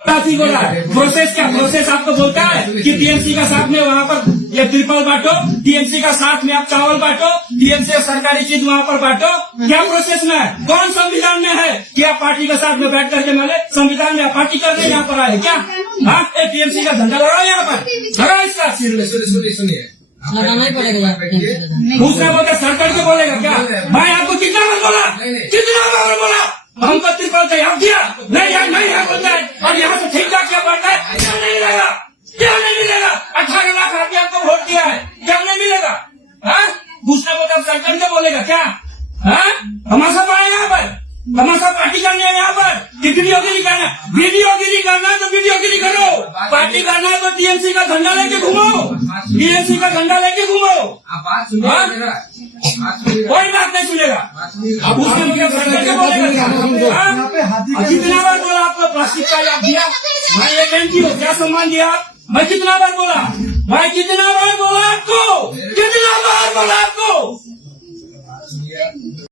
साथी बोला प्रोसेस क्या प्रोसेस आपको बोलता है कि टीएमसी का साथ में वहाँ पर ये ट्रिपल बांटो, टीएमसी का साथ में आप चावल बांटो, टीएमसी सरकारी चीज वहाँ पर बांटो। क्या प्रोसेस में है? कौन संविधान में है कि आप पार्टी के साथ में बैठ करके मैंने संविधान में आप पार्टी करने यहाँ पर आए क्या? हाँ, टीएमसी का झंडा लगाओ यहाँ पर, लगाओ इसका। सुनिए लगाना ही पड़ेगा। दूसरा बोलता सर करके बोलेगा क्या? मैं आपको कितना बार बोला, कितना बार बोला हमको त्रिपल तैयार किया नहीं यार नहीं है बोलता है, और यहाँ से ठीक ठाक क्या बढ़ता है? क्या नहीं मिलेगा, क्या नहीं मिलेगा? 18 लाख आदमी आपको वोट दिया है, क्या नहीं मिलेगा? हाँ, दूसरा बोलता सर करके बोलेगा क्या? हाँ, हमारा पाए यहाँ पर, हमारा पार्टी करनी है यहाँ पर कि वीडियोगिरी करना? वीडियोगिरी करना है तो वीडियोगिरी करो, पार्टी करना है तो टीएमसी का झंडा लेके घूमो, टीएमसी का झंडा लेके घूमो। आप बात सुनिए हाँ? मेरा, बात सुनिए, कोई बात नहीं सुनेगा। आप उसके लिए सर करके बोलेगा हाँ? कितना बार बोला आपको प्लास्टिक का याद दिया? भाई ये बेंची हो क्या सम्मान दिया आप? मैं कितना बार बोला भाई, कितना बार बोला आपको, कितना बार बोला आपको?